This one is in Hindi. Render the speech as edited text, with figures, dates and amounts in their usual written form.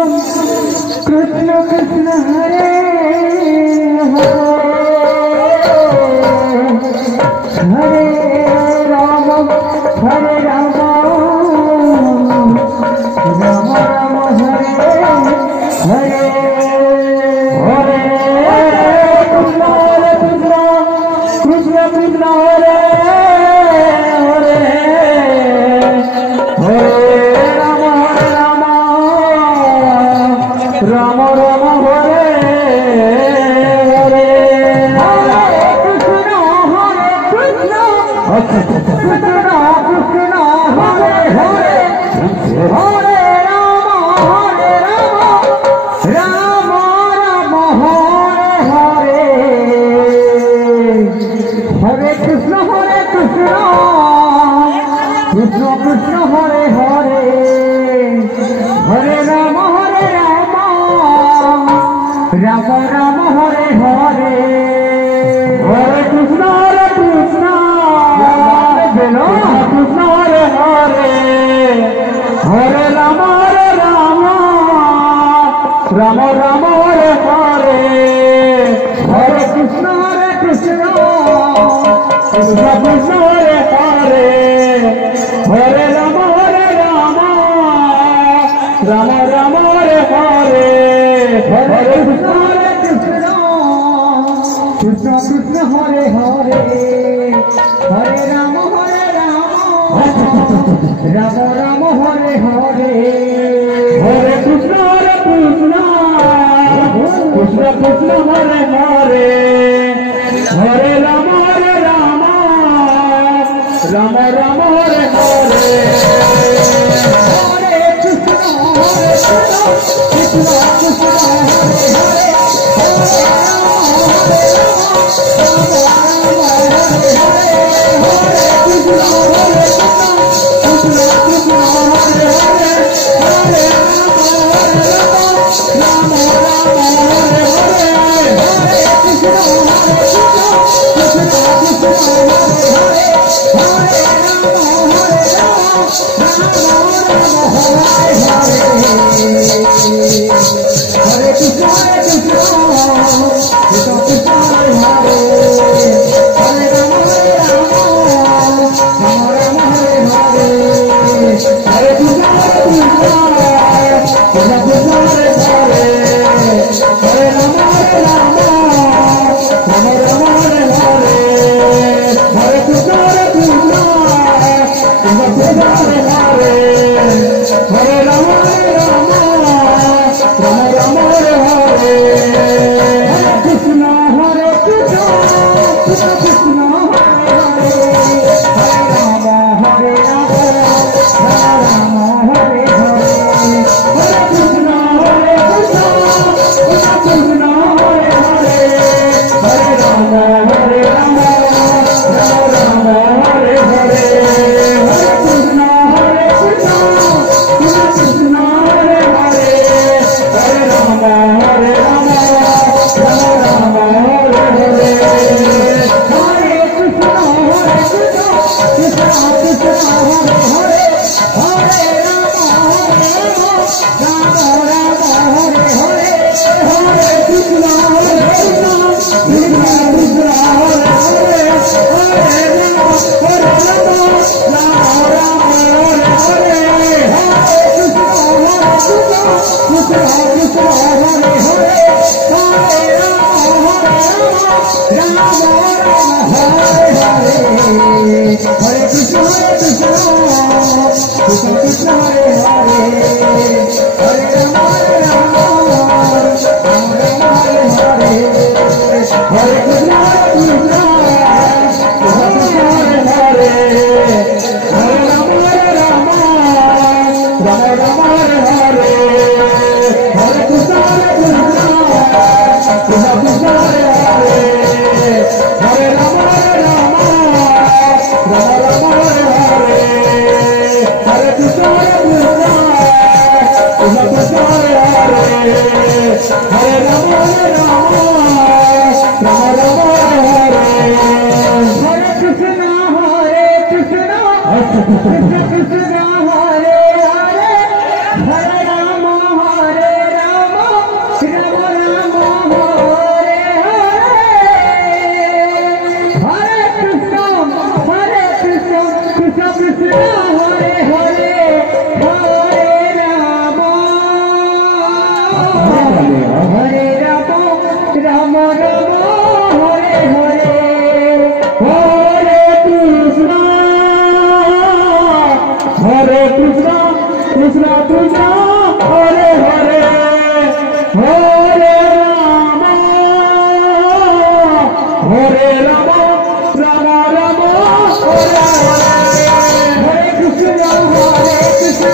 कृष्ण कृष्ण हरे हरे राम हरे राम राम राम हरे हरे हरे कृष्ण कृष्ण कृष्ण हरे हरे हरे राम राम राम हरे हरे हरे कृष्ण कृष्ण कृष्ण हरे हरे हरे राम राम हरे हरे हरे कृष्ण कृष्ण कृष्ण हरे हरे हरे राम राम राम हरे हरे हरे कृष्ण कृष्ण हरे हरे हरे राम राम राम हरे हरे हरे कृष्ण कृष्ण कृष्ण हरे हरे हरे राम राम राम हरे हरे हरे कृष्ण कृष्ण कृष्ण हरे हरे हरे राम राम राम हरे हरे हरे कृष्ण कृष्ण कृष्ण हरे हरे हरे राम राम राम हरे हरे हरे कृष्ण कृष्ण कृष्ण हरे हरे कृष्ण हरे हरे हरे राम हरे कृष्ण कृष्ण हरे हरे हरे राम राम राम हरे हरे हरे कृष्ण